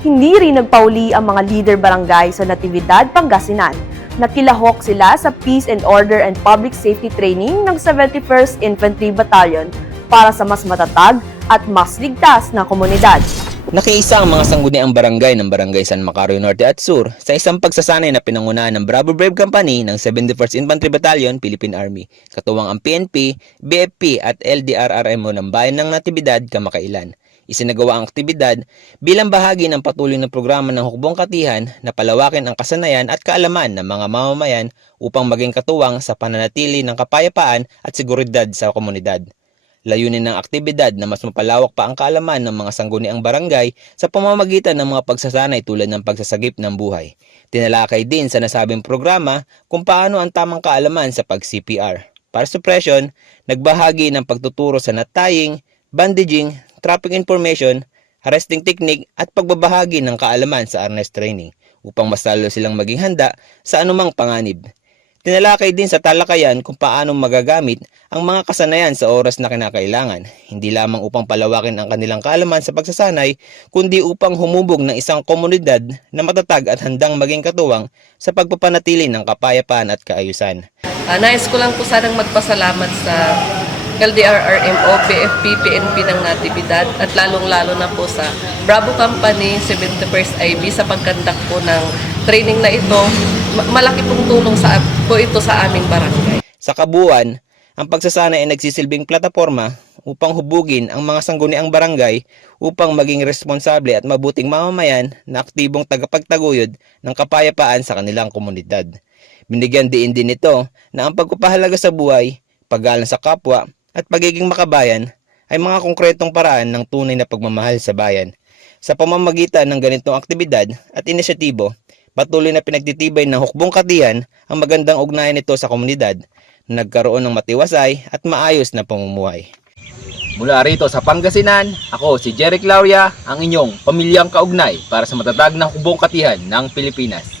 Hindi rin nagpauli ang mga leader barangay sa Natividad, Pangasinan. Nakilahok sila sa Peace and Order and Public Safety Training ng 71st Infantry Battalion para sa mas matatag at mas ligtas na komunidad. Nakiisa ang mga sangguniang barangay ng Barangay San Macario Norte at Sur sa isang pagsasanay na pinangunahan ng Bravo Brave Company ng 71st Infantry Battalion, Philippine Army, katuwang ang PNP, BFP at LDRRMO ng Bayan ng Natividad, Kamakailan. Isinagawa ang aktibidad bilang bahagi ng patuloy na programa ng Hukbong Katihan na palawakin ang kasanayan at kaalaman ng mga mamamayan upang maging katuwang sa pananatili ng kapayapaan at seguridad sa komunidad. Layunin ng aktibidad na mas mapalawak pa ang kaalaman ng mga sangguniang barangay sa pamamagitan ng mga pagsasanay tulad ng pagsasagip ng buhay. Tinalakay din sa nasabing programa kung paano ang tamang kaalaman sa pag-CPR. Para sa suppression, nagbahagi ng pagtuturo sa knot tying, bandaging, traffic information, arresting technique at pagbabahagi ng kaalaman sa arnest training upang mas lalo silang maging handa sa anumang panganib. Tinalakay din sa talakayan kung paano magagamit ang mga kasanayan sa oras na kinakailangan, hindi lamang upang palawakin ang kanilang kaalaman sa pagsasanay, kundi upang humubog ng isang komunidad na matatag at handang maging katuwang sa pagpapanatili ng kapayapaan at kaayusan. Nais ko lang po sanang magpasalamat sa LDRRMO, BFP, PNP ng Natividad at lalong-lalo na po sa Bravo Company, 71st IB sa pagkandak po ng training na ito. Malaki pong tulong po ito sa aming barangay. Sa kabuuan, ang pagsasanay ay nagsisilbing plataporma upang hubugin ang mga sangguniang barangay upang maging responsable at mabuting mamamayan na aktibong tagapagtaguyod ng kapayapaan sa kanilang komunidad. Binigyan diin din ito na ang pagpapahalaga sa buhay, paggalang sa kapwa, at pagiging makabayan ay mga konkretong paraan ng tunay na pagmamahal sa bayan. Sa pamamagitan ng ganitong aktibidad at inisyatibo, patuloy na pinagtitibay ng Hukbong Katihan ang magandang ugnayan nito sa komunidad na nagkaroon ng matiwasay at maayos na pamumuhay. Mula rito sa Pangasinan, ako si Jeric Lauria, ang inyong pamilyang kaugnay para sa matatag na Hukbong Katihan ng Pilipinas.